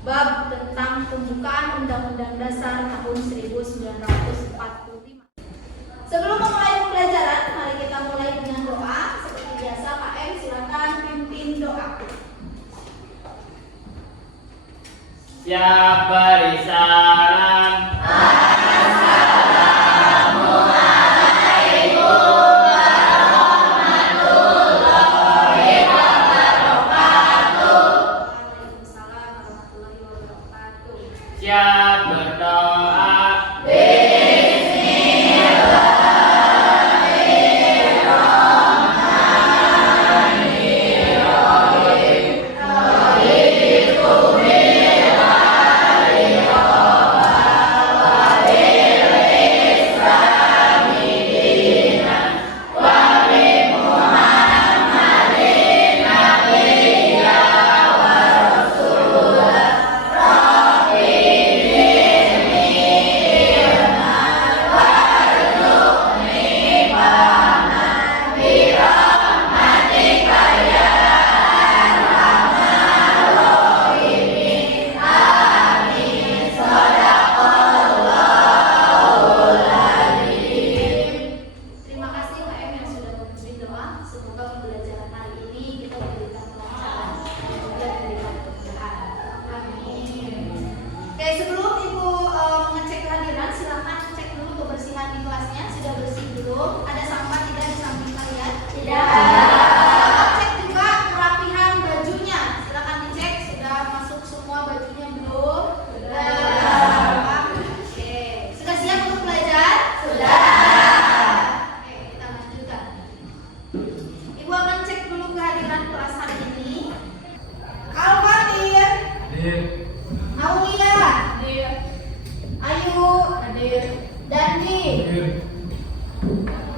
Bab tentang pembukaan Undang-Undang Dasar tahun 1945. Sebelum memulai pembelajaran, mari kita mulai dengan doa. Seperti biasa, Pak M, silakan pimpin doa. Siap beri salam. Siap berdoa.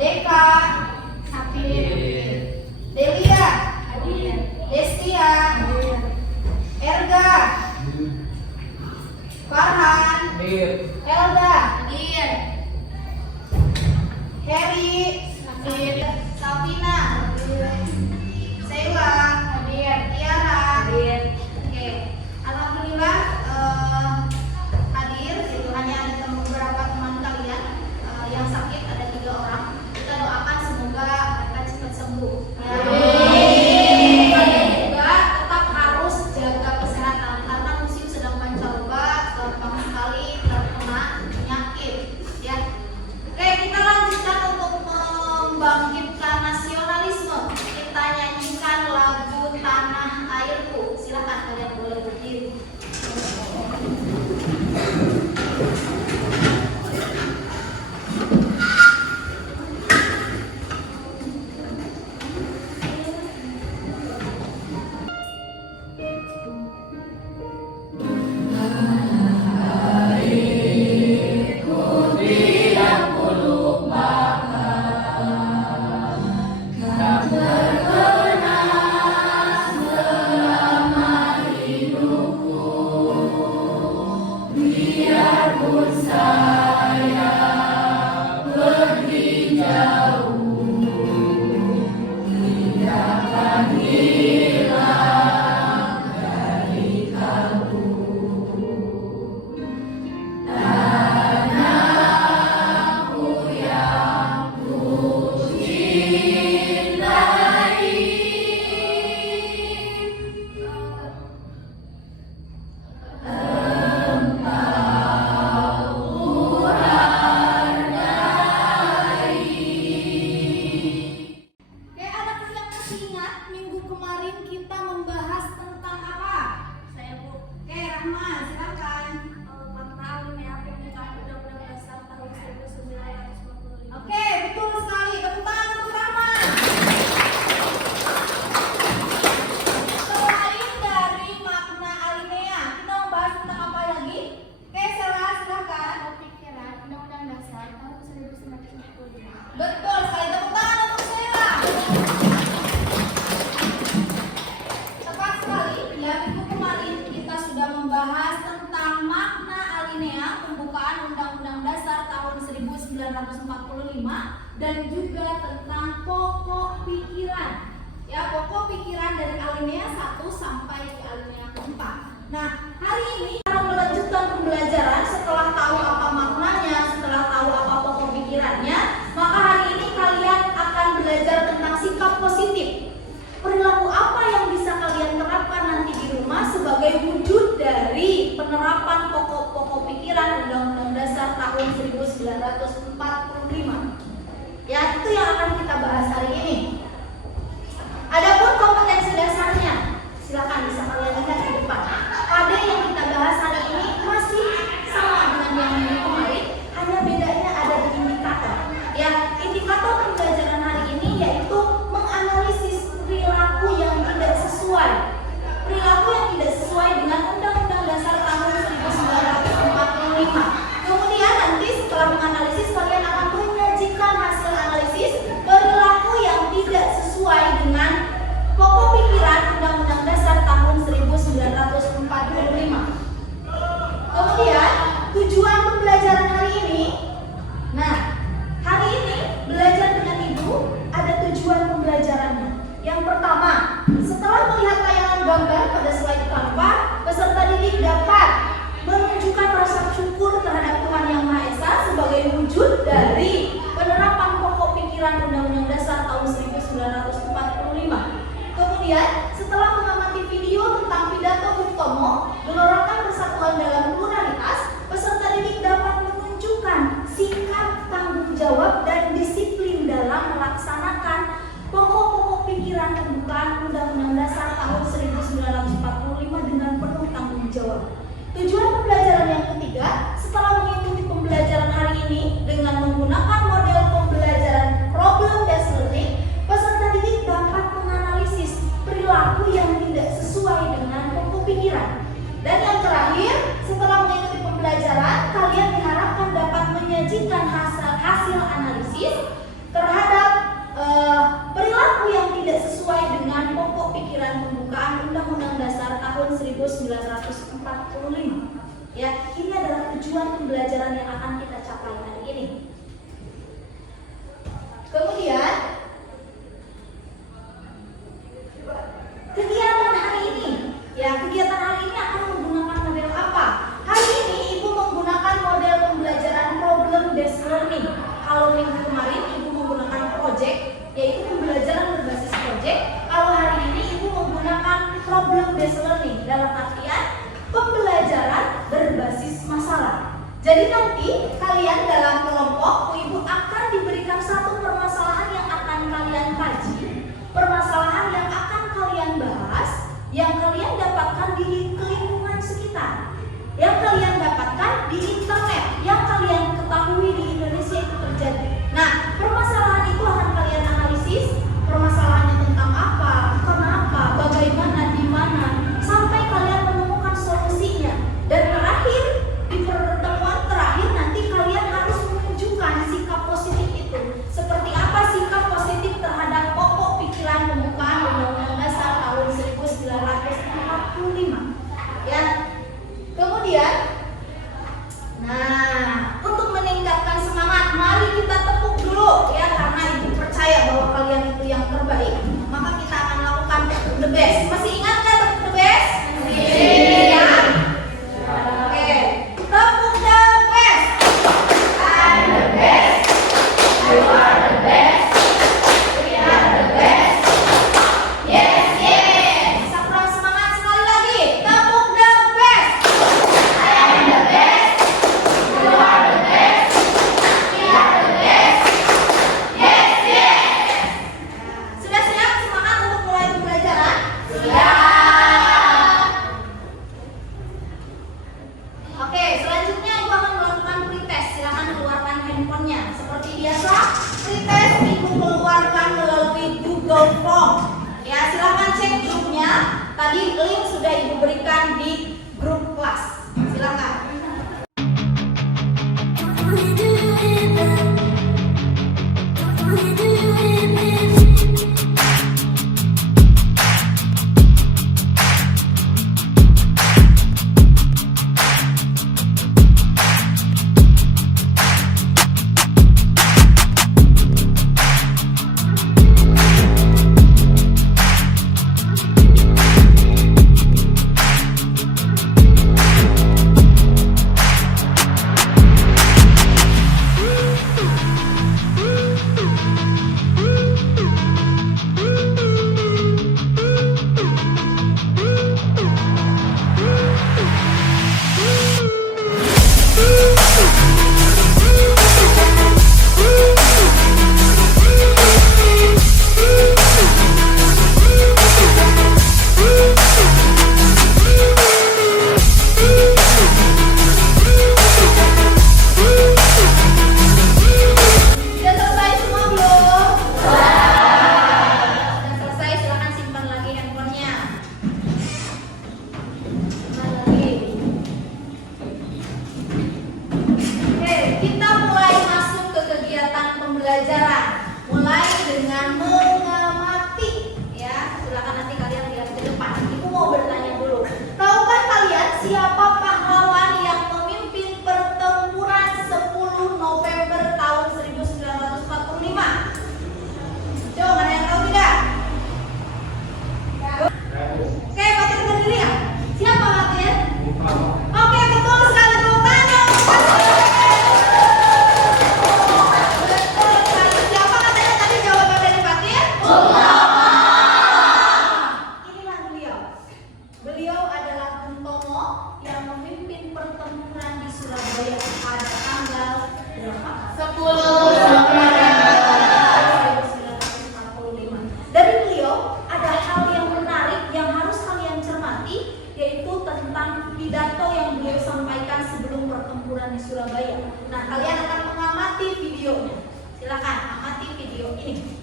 Deka, Delia, Destia, Erga, Farhan, Elda, Heri, Safina, Sheila, Tiara. Oke, alhamdulillah hadir. Itu hanya ada beberapa teman kalian yang sakit, ada 3 orang. Kita doakan semoga mereka cepat sembuh. Kalian juga tetap harus jaga kesehatan karena musim sedang pancaroba, gampang sekali terkena penyakit. Ya. Oke, kita lanjutkan untuk membangkitkan nasionalisme. Kita nyanyikan lagu Tanah Airku. Silakan kalian boleh berdiri. Oke, betul sekali. Tepuk tangan untuk Rahman. tahun 1945. Ya, itu yang akan kita bahas hari ini. Adapun kompetensi dasarnya, silakan bisa kalian lihat di depan. KD yang kita bahas hari ini masih sama dengan yang minggu kemarin, hanya bedanya ada di indikator. Ya, indikator pembelajaran hari ini yaitu menganalisis perilaku yang tidak sesuai. Perilaku yang tidak sesuai dengan Undang-Undang Dasar tahun 1945. Kemudian nanti setelah menganalisis kalian akan menyajikan hasil analisis perilaku yang tidak sesuai dengan pokok pikiran Undang-Undang Dasar tahun 1945. Kemudian tujuan pembelajaran hari ini. Nah, hari ini belajar dengan ibu ada tujuan pembelajarannya. Yang pertama, setelah melihat tayangan gambar pada slide Canva, peserta didik dapat menunjukkan rasa syukur terhadap Tuhan Yang Maha Esa sebagai wujud dari penerapan pokok pikiran Undang-Undang Dasar tahun 1945. Kemudian, setelah mengamati video tentang pidato Bung Tomo, Gelorakan Persatuan dalam Pluralitas, peserta didik dapat menunjukkan sikap tanggung jawab dan disiplin dalam melaksanakan pokok-pokok pikiran pembukaan Undang-Undang Dasar tahun 1945 dengan penuh tanggung jawab. Tujuan pembelajaran yang ketiga, setelah mengikuti pembelajaran hari ini dengan menggunakan model pembelajaran problem-based learning, peserta didik dapat menganalisis perilaku yang tidak sesuai dengan pokok pikiran. Dan yang terakhir, setelah mengikuti pembelajaran, kalian diharapkan dapat menyajikan hasil analisis terhadap perilaku yang tidak sesuai dengan pokok pikiran pembukaan Undang-Undang Dasar tahun 1945. Ya, ini adalah tujuan pembelajaran yang akan kita capai hari ini. Kemudian, kegiatan hari ini. Ya, kegiatan hari ini akan menggunakan model apa? Hari ini Ibu menggunakan model pembelajaran problem-based learning. Kalau minggu kemarin Ibu menggunakan project, yaitu pembelajaran berbasis project. Kalau hari ini Ibu menggunakan problem-based learning dalam artian pembelajaran berbasis masalah. Jadi nanti kalian dalam kelompok Ibu akan diberikan satu permasalahan yang akan kalian kaji, permasalahan yang akan kalian bahas, yang kalian dapatkan di lingkungan sekitar, yang kalian dapatkan di internet, yang kalian ketahui di Indonesia itu terjadi. Nah, permasalahan itu akan kalian analisis, permasalahannya tentang apa, kenapa, bagaimana, di mana, sampai kalian menemukan solusinya. Dan terakhir, di pertemuan terakhir nanti kalian harus menunjukkan sikap positif itu. Inilah beliau. Beliau adalah Bung Tomo yang memimpin pertempuran di Surabaya pada tanggal berapa? 10 September 1945. Dari beliau ada hal yang menarik yang harus kalian cermati, yaitu tentang pidato yang beliau sampaikan sebelum pertempuran di Surabaya. Nah, kalian akan mengamati videonya. Silakan amati video ini.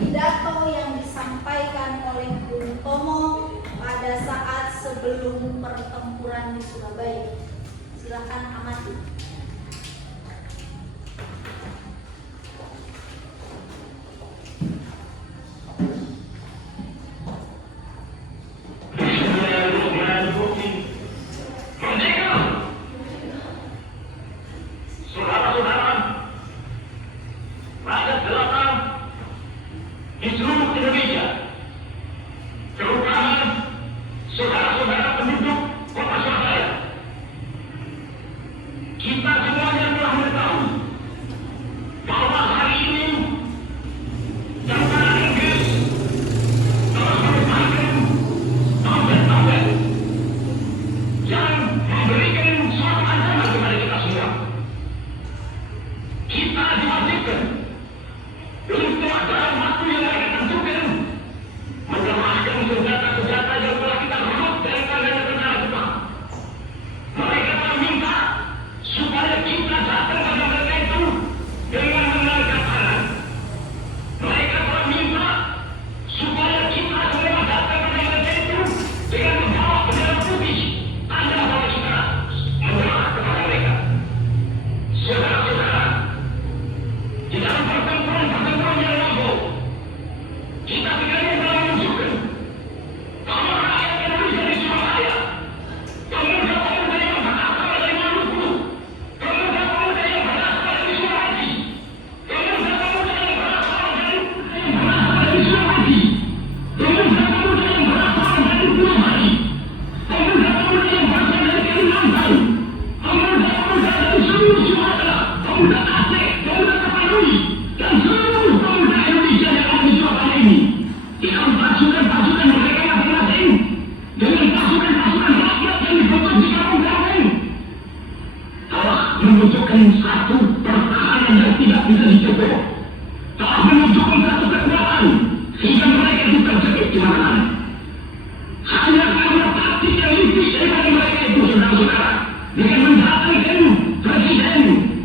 Pidato yang disampaikan oleh Bung Tomo pada saat sebelum pertempuran di Surabaya. Silakan amati. Saudara-saudara, rakyat jelata di seluruh Indonesia, terutama saudara-saudara penduduk kota Surabaya, kita semuanya telah mengetahui bahwa hari ini tentara Inggris telah merupakan tombak-tombak yang memberikan suatu ancaman kepada kita semua. Kita diwajibkan untuk dalam waktu yang mereka tentukan mengerahkan senjata-senjata yang telah kita rebut dari tangan tentara Jepang. Mereka meminta supaya kita datang pada mereka itu dengan mengangkat tangan. Mereka telah minta supaya kita semua datang pada mereka itu dengan membawa bendera putih, tanda bahwa kita menyerah kepada mereka. Saudara-saudara, di dalam pertempuran yang lalu, kita sekalian telah menunjukkan bahwa rakyat Indonesia di Surabaya, pemuda-pemuda yang berasal dari Maluku, pemuda-pemuda yang berasal dari Sulawesi, pemuda-pemuda yang berasal dari Sulawesi, pemuda-pemuda yang berasal dari Pulau Bali, pemuda-pemuda yang berasal dari Kalimantan, pemuda-pemuda dari seluruh Sumatera, pemuda Aceh, pemuda Tapanuli, dan seluruh pemuda Indonesia yang ada di Surabaya ini, dengan pasukan-pasukan mereka masing-masing, dengan pasukan-pasukan rakyat yang dibentuk di kampung-kampung, telah menunjukkan satu pertahanan yang tidak bisa dicoba, telah menunjukkan satu kekuatan sehingga mereka itu terjepit di mana-mana. Hanya karena taktik yang lipis daripada mereka itu, saudara-saudara, dengan mendatangkan presiden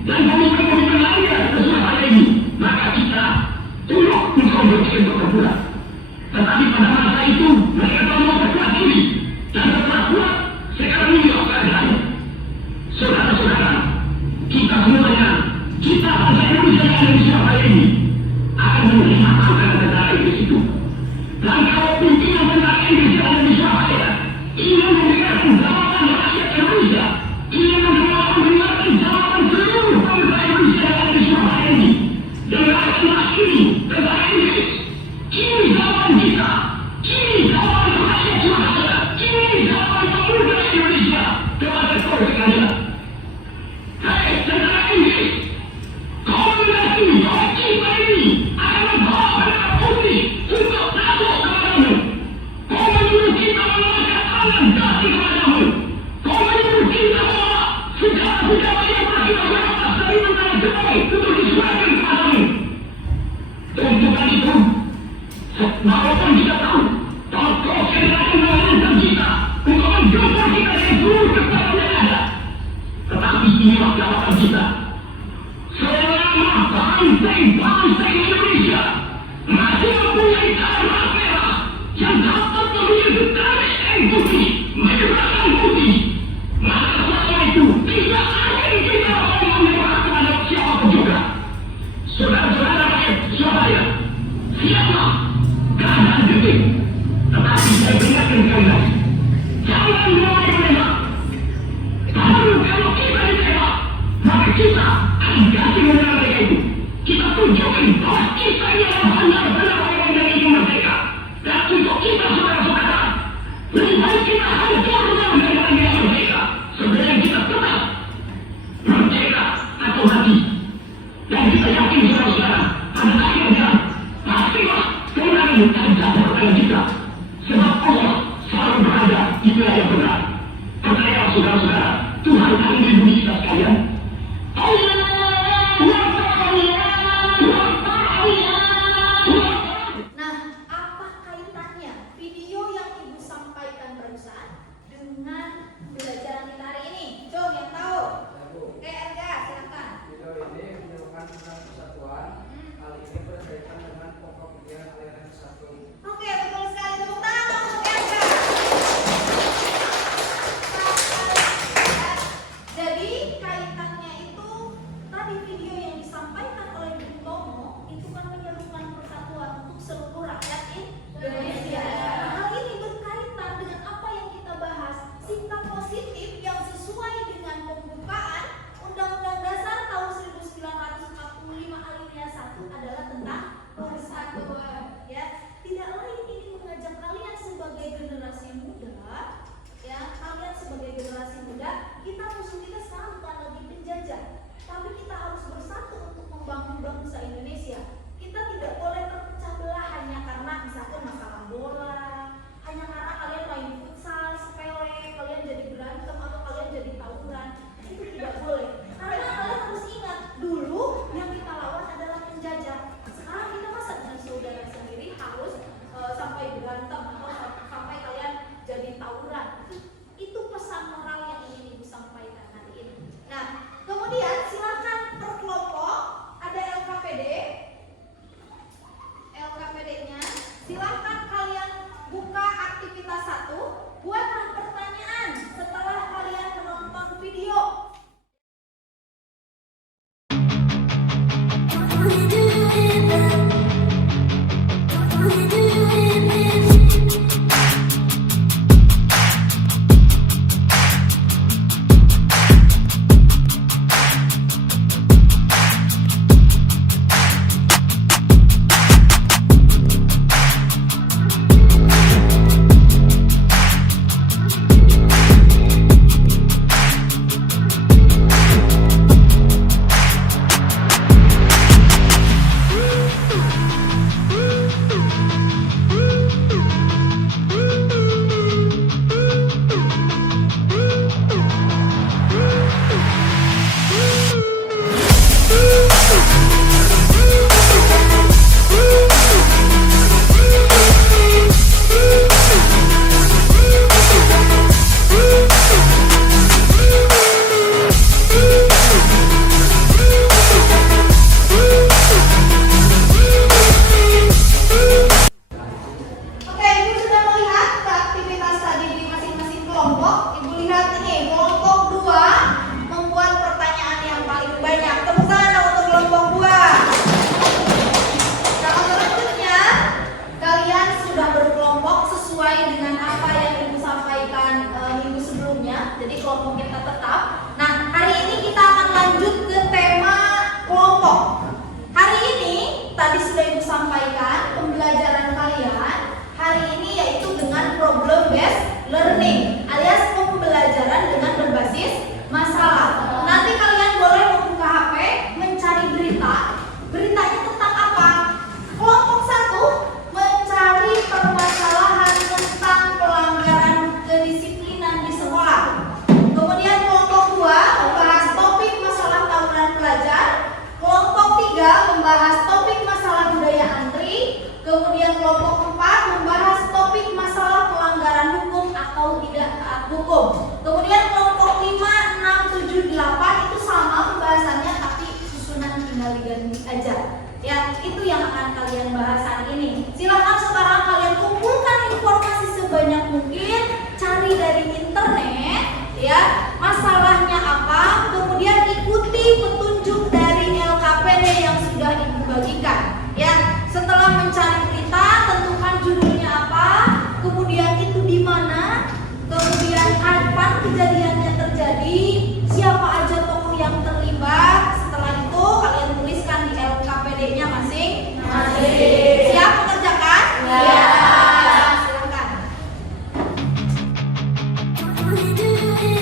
dan pemimpin-pemimpin lainnya ke Surabaya ini, maka kita tolong engkau berbicara pertempuran. Tetapi pada masa itu mereka telah mau berkuat diri dan berkuat kuat. Sekarang ini keadaannya. Saudara-saudara, kita semuanya, kita bangsa Indonesia yang ada di Surabaya ini akan menerima angkatan tentara Inggris itu. Dan kalau pimpinan tentara Inggris yang ada di Surabaya ingin memberikan jawaban rakyat Indonesia, ingin memberikan jawaban seluruh bangsa Indonesia yang ada di Surabaya ini, dengan akhirah ini tentara Inggris, ini jawaban kita, ini jawaban rakyat Surabaya, ini jawaban pemuda Indonesia kepada kau sekalian. Hei tentara Inggris, kau mengerti bahwa kita ini akan membawa bendera putih untuk masuk kepadamu. Kau menyuruh kita mengangkat tangan kaki kepadamu. Kau menyuruh kita membawa segala-segala yang telah kita dapat dari tentara Jepang untuk diserahkan kepadamu. Tuntukan itu, walaupun kita tahu bahwa kau segera mengamankan kita untuk menjemput kita dari seluruh kekuatan yang ada, tetapi inilah jawaban kita. Selama bangsa Indonesia masih mempunyai karma merah yang dapat memiliki garis yang putih, menyerahkan putih, maka selama itu tidak akan kita mau menyerah kepada siapapun juga. Saudara-saudara rakyat Surabaya, siaplah keadaan genting. Tetapi saya berikan sekali lagi, jangan mulai menembak. Baru kalau kita ditembak, maka kita akan ganti menyerang mereka itu. Kita tunjukkan bahwa kita ini adalah benar-benar orang yang ingin merdeka. Dan untuk kita saudara-saudara, lebih baik kita mati. Dan kita yakin saudara-saudara, pada akhirnya pastilah kemenangan ada pada kita. Sebab Allah selalu berada di wilayah yang benar. Percayalah saudara-saudara, Tuhan akan melindungi kita sekalian. Nah, apa kaitannya video yang Ibu sampaikan barusan dengan pembelajaran kita hari ini? Coba yang tahu. Oke, Erga, silakan. Video ini menyuruhkan tentang persatuan. Hal ini berkaitan dengan pokok pikiran aliran satu. Oke, betul sekali. Tepuk tangan untuk Erga. Jadi kaitannya itu tadi video yang disampaikan oleh Bung Tomo itu kan menyerukan persatuan untuk seluruh rakyat Indonesia. Hal ini berkaitan dengan apa yang kita bahas, sikap positif yang sesuai dengan pembukaan Undang-Undang Dasar tahun 1945 alinea 1 adalah tentang persatuan. Ya, tidak lain ini mengajak kalian sebagai generasi muda, ya, kalian sebagai generasi muda, musuh kita sekarang bukan lagi penjajah, tapi kita harus bersatu untuk membangun bangsa Indonesia. Kita tidak boleh terpecah belah hanya karena misalkan masalah bola, hanya karena kalian main futsal sepele, kalian jadi berantem atau kalian jadi tawuran. Itu tidak boleh. Karena kalian harus ingat, dulu yang kita lawan adalah penjajah. Sekarang kita masa dengan saudara sendiri harus sampai berantem atau sampai kalian jadi tawuran. Itu pesan moral yang ingin Ibu sampaikan hari ini. Nah, kemudian silakan per kelompok ada LKPD-nya. Silakan kalian buka aktivitas 1, buatlah pertanyaan setelah kalian menonton video. Oke, Ibu sudah melihat ke aktivitas tadi di masing-masing kelompok. Ibu lihat ini, kelompok 2 membuat pertanyaan yang paling banyak. Tepuk tangan untuk kelompok 2. Kalau selanjutnya, kalian sudah berkelompok sesuai dengan apa yang Ibu sampaikan minggu sebelumnya. Jadi kelompok kita tetap. Nah, hari ini kita akan lanjut ke tema kelompok. Hari ini tadi sudah Ibu sampaikan pembelajaran kalian hari ini yaitu dengan problem based learning alias pembelajaran dengan berbasis masalah. Nanti kalian boleh membuka HP, mencari berita. Beritanya tentang apa? Kelompok 1 mencari permasalahan tentang pelanggaran kedisiplinan di sekolah. Kemudian kelompok 2 membahas topik masalah tawuran pelajar. Kelompok 3 membahas topik masalah budaya antri. Kemudian kelompok 4 membahas topik masalah pelanggaran hukum atau tidak taat hukum. Kemudian kelompok 5, 6, 7, 8 itu sama pembahasannya tapi susunan tinggal diganti aja. Ya, itu yang akan kalian bahas hari ini. Silakan sekarang kalian kumpulkan informasi sebanyak mungkin, cari dari internet, ya, masalahnya apa, kemudian ikuti petunjuk dari LKPD yang sudah Ibu bagikan. Ya, setelah mencari berita, tentukan judulnya apa, kemudian itu di mana, kemudian kapan kejadiannya terjadi, siapa aja tokoh yang terlibat. Setelah itu kalian tuliskan di LKPD-nya masing-masing. Siap mengerjakan? Ya. Silakan. We do it.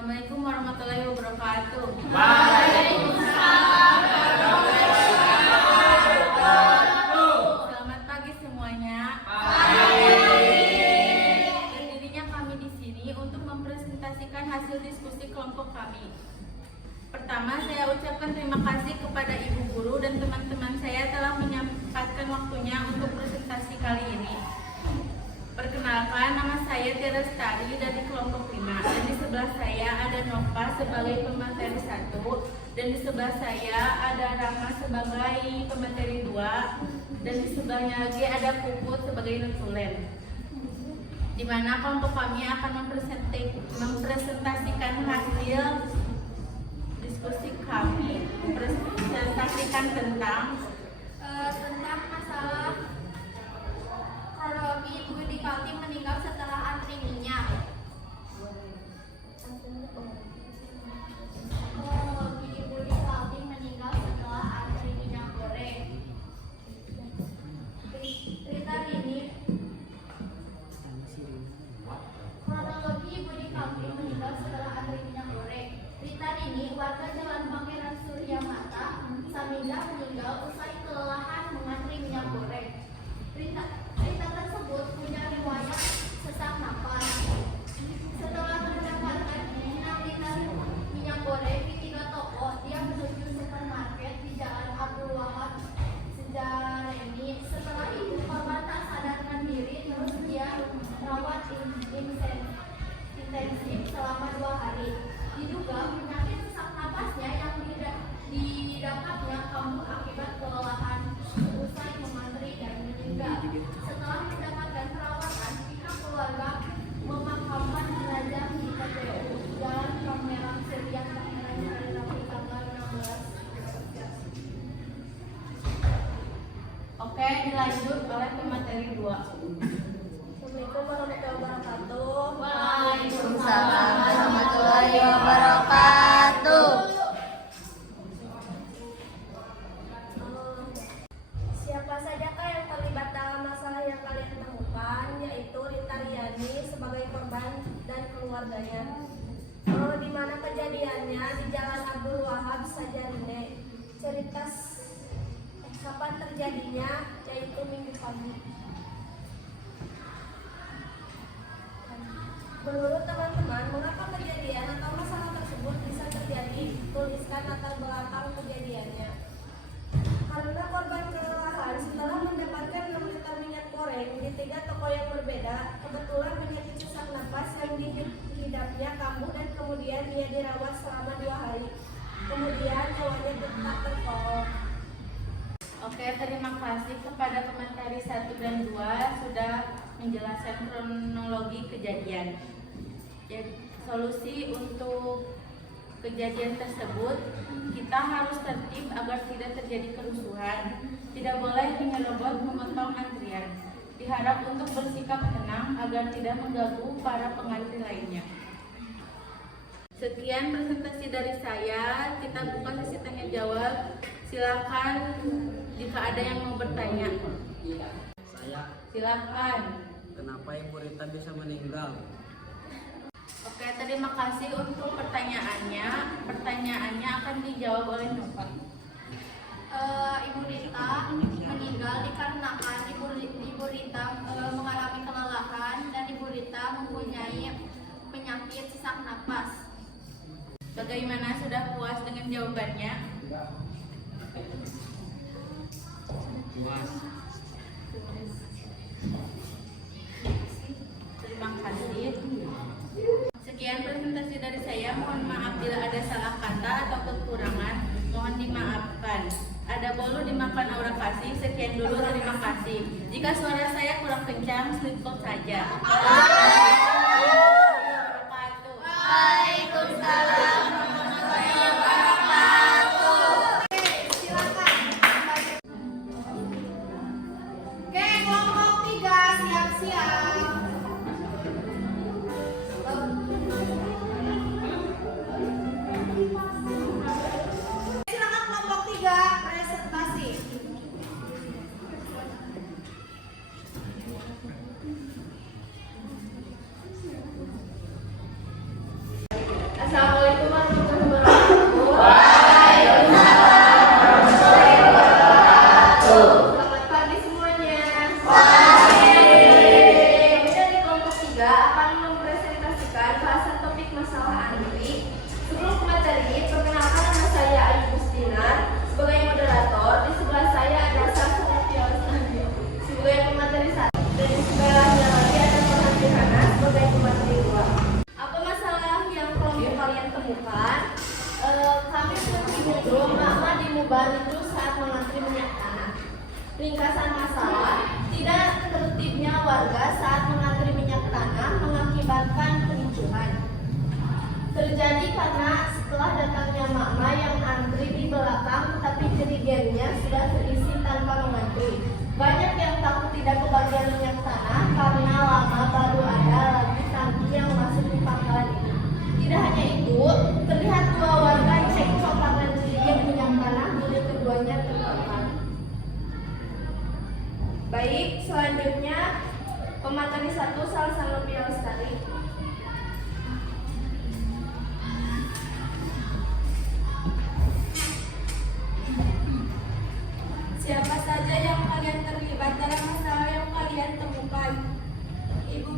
Assalamualaikum warahmatullahi wabarakatuh. Waalaikumsalam warahmatullahi wabarakatuh. Selamat pagi semuanya. Berdirinya kami di sini untuk mempresentasikan hasil diskusi kelompok kami. Pertama, saya ucapkan terima kasih kepada ibu guru dan teman-teman saya telah menyempatkan waktunya untuk presentasi kali ini. Perkenalkan, nama saya Tiara Lestari dari kelompok 5 dan di sebelah saya ada Nova sebagai pemateri 1 dan di sebelah saya ada Rama sebagai pemateri 2 dan di sebelahnya lagi ada Puput sebagai notulen. Di mana kelompok kami akan mempresentasikan hasil diskusi kami, mempresentasikan tentang masalah kronologi Ibu Dikati meninggal setelah antri minyak. Kronologi Ibu Dikati meninggal setelah antri minyak goreng. Cerita ini. Kronologi Ibu Dikati meninggal setelah antri minyak goreng. Rita ini warga Jalan Pangeran Surya Mata, Saminda meninggal usai kelelahan mengantri minyak goreng. Rita tersebut punya riwayat sesak napas. Setelah mendapatkan 6 liter minyak goreng di 3 toko, dia menuju supermarket di Jalan Abdul Wahab Sejareni. Setelah itu korban tak sadarkan diri, terus dia rawat intensif selama 2 hari. Diduga penyakit sesak napasnya yang didapatnya kambuh akibat kelelahan usai memantri dan meninggal. Setelah mendapatkan perawatan, pihak keluarga memakamkan jenazah di TPU Jalan Pangeran Surya Pangeran pada Rabu tanggal 16. Oke, dilanjut oleh pemateri 2. Assalamualaikum warahmatullahi wabarakatuh. Waalaikumsalam warahmatullahi wabarakatuh. Siapa sajakah yang terlibat dalam masalah yang kalian temukan, yaitu Rita Riani sebagai korban dan keluarganya. Di mana kejadiannya di Jalan Abdul Wahab Sajarene. Cerita kapan terjadinya, yaitu minggu pagi. Menurut teman-teman, mengapa kejadian atau masalah tersebut bisa terjadi? Tuliskan latar belakang kejadiannya. Karena korban kelelahan setelah mendapatkan 6 liter minyak goreng di 3 toko yang berbeda, kebetulan penyakit sesak napas yang dihidapnya kambuh dan kemudian ia dirawat selama 2 hari. Kemudian nyawanya tetap tertolong. Oke, terima kasih kepada pemateri 1 dan 2 sudah menjelaskan kronologi kejadian. Ya, solusi untuk kejadian tersebut, kita harus tertib agar tidak terjadi kerusuhan. Tidak boleh menyerobot memotong antrian. Diharap untuk bersikap tenang agar tidak mengganggu para pengantri lainnya. Sekian presentasi dari saya. Kita buka sesi tanya jawab. Silakan jika ada yang mau bertanya. Saya, Silakan. kenapa Ibu Rita bisa meninggal? Oke, terima kasih untuk pertanyaannya. Pertanyaannya akan dijawab oleh Nova. Ibu Rita meninggal dikarenakan Ibu Rita mengalami kelelahan dan Ibu Rita mempunyai penyakit sesak napas. Bagaimana, sudah puas dengan jawabannya? Puas. Terima kasih. Sekian presentasi dari saya. Mohon maaf bila ada salah kata atau kekurangan. Mohon dimaafkan. Ada bolu dimakan aura kasih. Sekian dulu, terima kasih. Jika suara saya kurang kencang, slipbox saja. Waalaikumsalam warahmatullahi wabarakatuh. Silakan. Oke, kelompok 3 siap-siap. Silakan kelompok 3 presentasi. karena setelah datangnya mama yang antri di belakang, tapi jerigennya sudah terisi tanpa mengantri. Banyak yang takut tidak kebagian minyak tanah karena lama baru ada lagi tangki yang masuk di pangkalan ini. Tidak hanya itu, terlihat dua warga cekcok karena jerigen minyak tanah milik keduanya terbakar. Baik, selanjutnya pemateri 1 Salsa Nurbiah Lestari. Siapa saja yang kalian terlibat dalam masalah yang kalian temukan? Ibu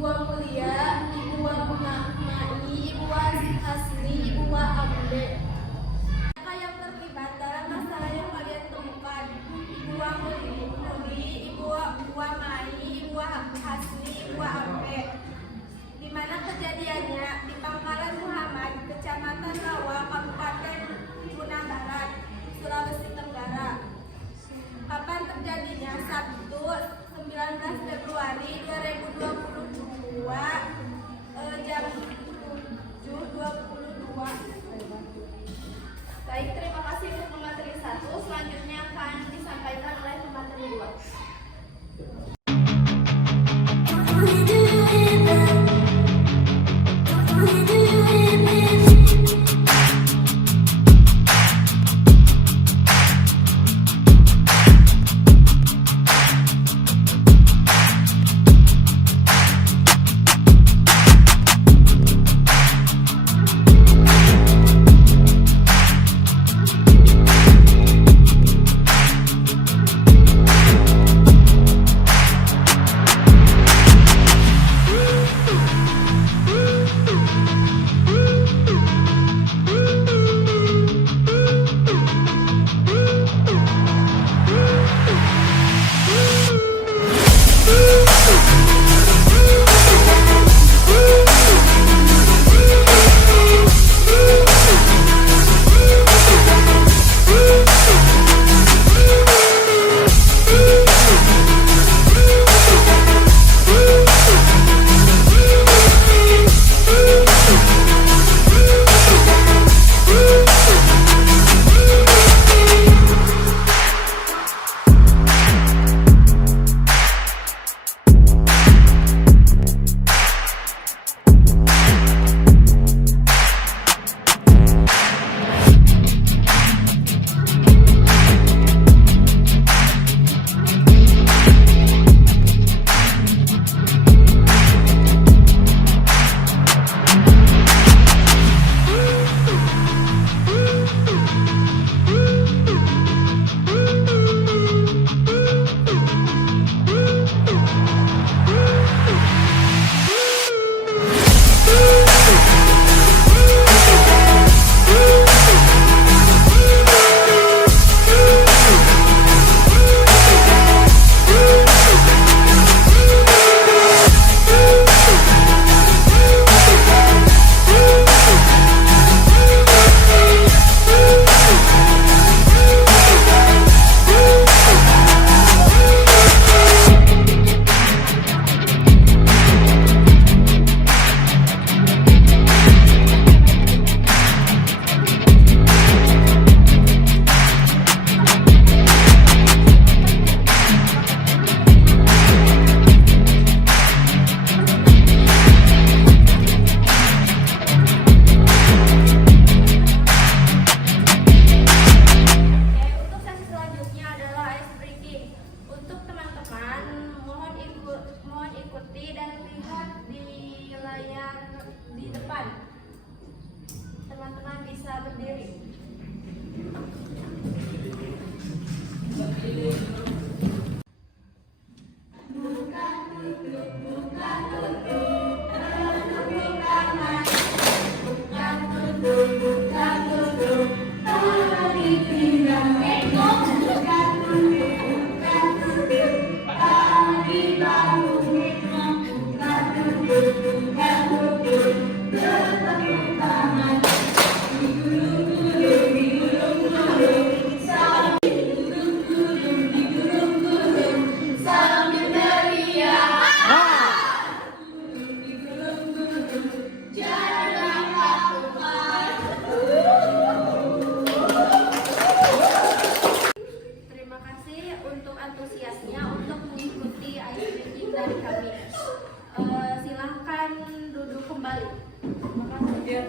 Untuk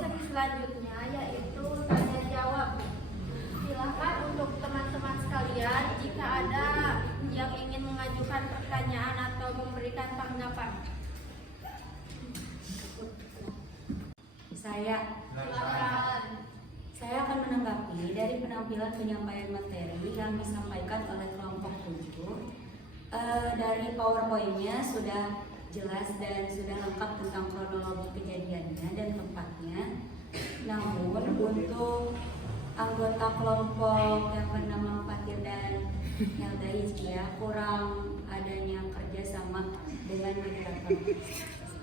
sesi selanjutnya yaitu tanya jawab. Silakan untuk teman-teman sekalian jika ada yang ingin mengajukan pertanyaan atau memberikan tanggapan. Saya akan menanggapi dari penampilan penyampaian materi yang disampaikan oleh kelompok 7. Dari PowerPoint-nya sudah jelas dan sudah lengkap tentang kronologi kejadiannya dan tempatnya. Namun untuk anggota kelompok yang bernama Fatir dan Helda Hizkia kurang adanya kerjasama dengan moderator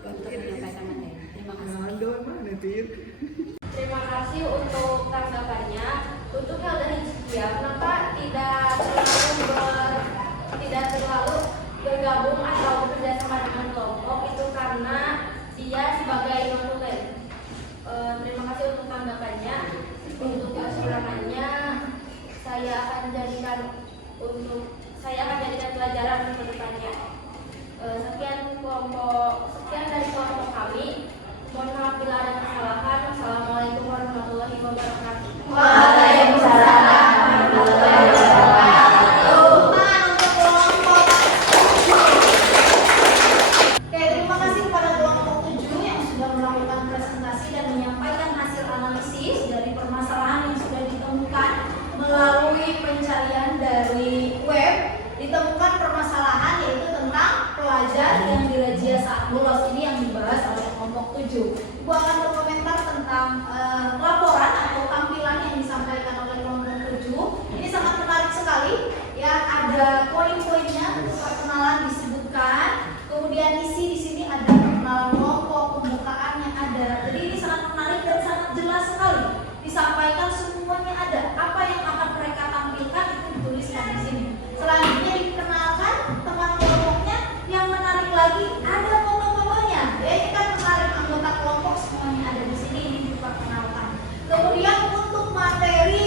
untuk menyampaikan materi. Terima kasih. Terima kasih untuk tanggapannya. Untuk Helda Hizkia, kenapa tidak terlalu bergabung atau bekerja sama dengan kelompok? Itu karena dia sebagai non-tulen. Terima kasih untuk tanggapannya. Untuk kekurangannya saya akan jadikan pelajaran ke depannya. Sekian dari kelompok kami. Mohon maaf bila ada kesalahan. Assalamualaikum warahmatullahi wabarakatuh. Waalaikumsalam warahmatullahi wabarakatuh. Untuk kelompok. Oke, terima kasih kepada kelompok 7 yang sudah melakukan presentasi dan menyampaikan hasil analisis dari permasalahan yang sudah ditemukan melalui pencarian dari web. Ditemukan permasalahan yaitu tentang pelajar yang dirazia saat bolos. Ini yang dibahas oleh kelompok 7. Ibu akan berkomentar tentang laporan atau tampilan yang disampaikan oleh kelompok 7. Ini sangat menarik sekali. Ya, ada poin-poinnya, perkenalan disebutkan. Kemudian isi di sini ada perkenalan kelompok, pembukaan yang ada. Jadi ini sangat menarik dan sangat jelas sekali. Disampaikan semuanya ada. Apa yang akan mereka tampilkan itu dituliskan di sini. Selanjutnya dikenalkan teman kelompoknya. Yang menarik lagi ada foto-fotonya. Ya, ini kan menarik, anggota kelompok semuanya ada di sini. Ini diperkenalkan. Kemudian untuk materinya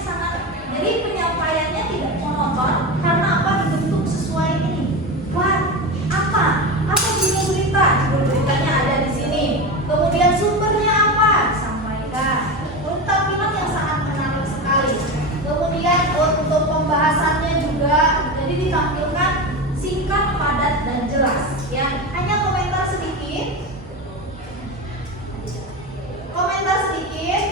sangat. Jadi penyampaiannya tidak monoton. Karena apa? Dibentuk sesuai ini. Wah, apa judul berita? Judul beritanya ada di sini. Kemudian sumbernya apa? Sampaikan. Untuk tampilan yang sangat menarik sekali. Kemudian untuk pembahasannya juga jadi ditampilkan singkat, padat dan jelas. Ya, hanya komentar sedikit.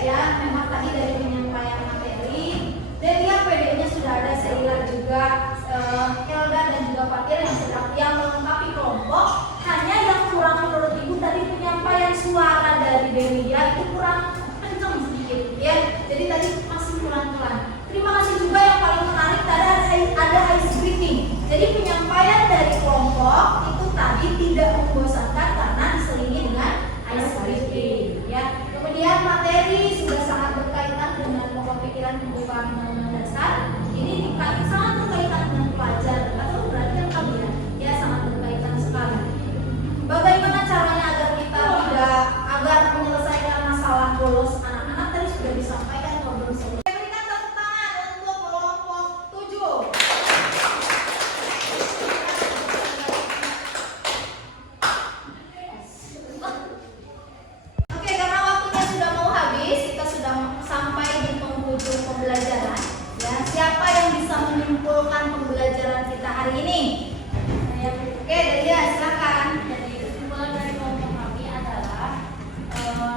Ya, memang tadi dari penyampaian materi. Delia PD-nya sudah ada, Sheila juga, Helda dan juga Fatir yang melengkapi kelompok. Hanya yang kurang menurut Ibu tadi penyampaian suara dari Delia itu kurang kencang sedikit. Ya, jadi tadi masih kurang pelan. Terima kasih juga yang paling menarik tadi ada ice breaking. Jadi penyampaian dari kelompok itu tadi tidak membosankan karena diselingi dengan ice breaking. Ya, kemudian materi sudah sangat berkaitan dengan pokok pikiran pembukaan undang-undang dasar. Ini sangat berkaitan dengan pelajar atau berarti yang kami ya sangat berkaitan sekali. Bagaimana caranya agar menyelesaikan masalah bolos anak-anak tadi sudah disampaikan problem solusi. Berikan tepuk tangan untuk kelompok 7. Oke, karena waktunya sudah mau habis, kita sudah sampai di penghujung pembelajaran. Ya, siapa yang bisa menyimpulkan pembelajaran kita hari ini? Oke, Delia, silakan. Jadi kesimpulan dari kelompok kami adalah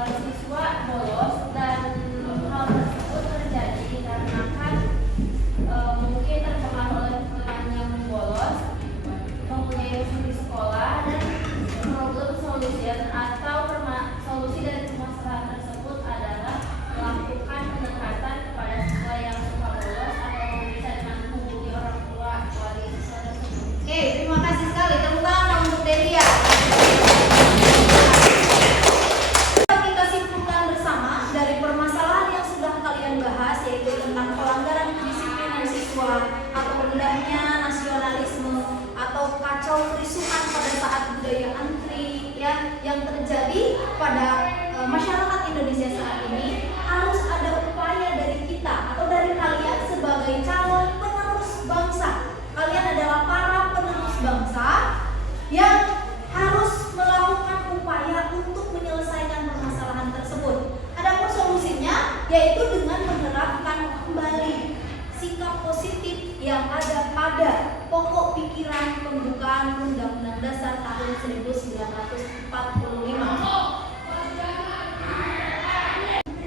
siswa bolos dan hal tersebut terjadi dikarenakan mungkin terpengaruh oleh teman yang bolos, mempunyai usul di sekolah dan problem solution atau solusi dari permasalahan tersebut adalah melakukan pendekatan kepada siswa yang suka bolos atau bisa dengan menghubungi orang tua wali siswa tersebut. Oke, terima kasih sekali. Tepuk tangan untuk Delia. Kita simpulkan bersama dari permasalahan yang sudah kalian bahas, yaitu tentang pelanggaran kedisiplinan siswa atau rendahnya nasionalisme atau kacau kerisukan pada saat budaya antri ya yang terjadi pada masyarakat Indonesia saat ini. yaitu dengan menerapkan kembali sikap positif yang ada pada pokok pikiran pembukaan Undang-Undang Dasar tahun 1945.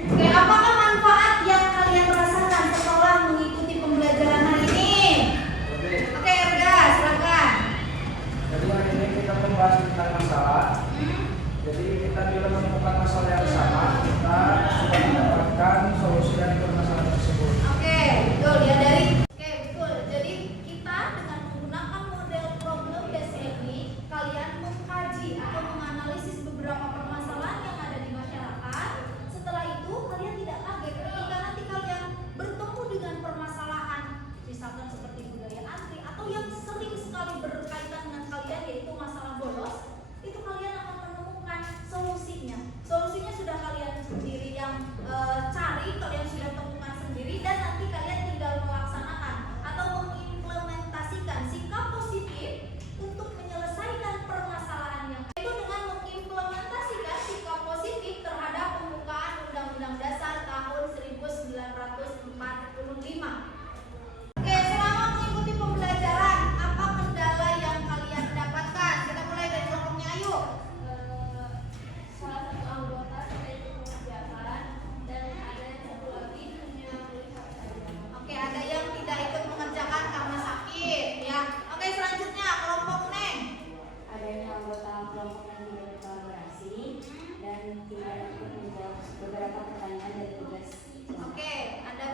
Oke, apakah manfaat yang kalian rasakan setelah mengikuti pembelajaran hari ini? Oke, Erga, silakan. Jadi hari ini kita membahas tentang masalah. Jadi kita bila menemukan masalah yang sama, kita sudah mendapatkan solusi dari permasalahan tersebut. Oke, betul ya dari. Oke, betul. Jadi kita dengan menggunakan model problem based technique, kalian mengkaji atau menganalisis beberapa permasalahan yang ada di masyarakat. Setelah itu kalian tidak kaget ketika nanti kalian bertemu dengan permasalahan, misalkan seperti budaya antri atau yang sering sekali berkaitan dengan kalian yaitu masalah bolos. Itu kalian akan menemukan solusinya. Solusinya sudah kalian sendiri yang cari, kalian sudah temukan sendiri dan nanti kalian tinggal melaksanakan atau mengimplementasikan sikap positif untuk menyelesaikan permasalahannya. Itu dengan mengimplementasikan sikap positif terhadap pembukaan Undang-Undang Dasar tahun 1945. Oke, selama mengikuti pembelajaran, apa kendala yang kalian dapatkan? Kita mulai dari kelompoknya, ayo. Salah satu anggota tidak ikut mengerjakan dan ada yang satu lagi hanya melihat saja. Oke, ada yang tidak ikut mengerjakan karena sakit, ya. Oke, selanjutnya kelompok Neng. Adanya anggota kelompok yang tidak berkolaborasi dan tidak ikut menjawab beberapa pertanyaan dari tugas. Oke, ada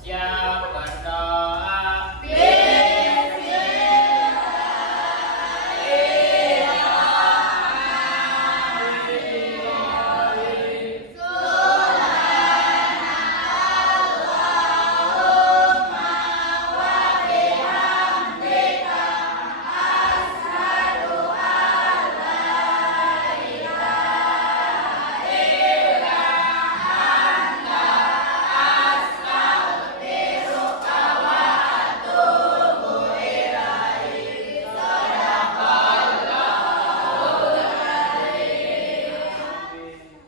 Siap berdoa.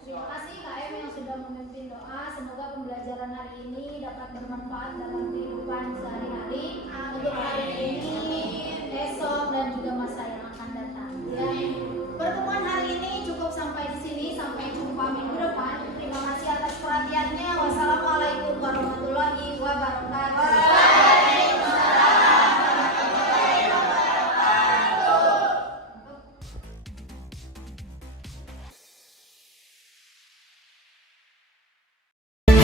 Terima kasih KM yang sudah memimpin doa. Semoga pembelajaran hari ini dapat bermanfaat dalam kehidupan sehari-hari. Untuk hari ini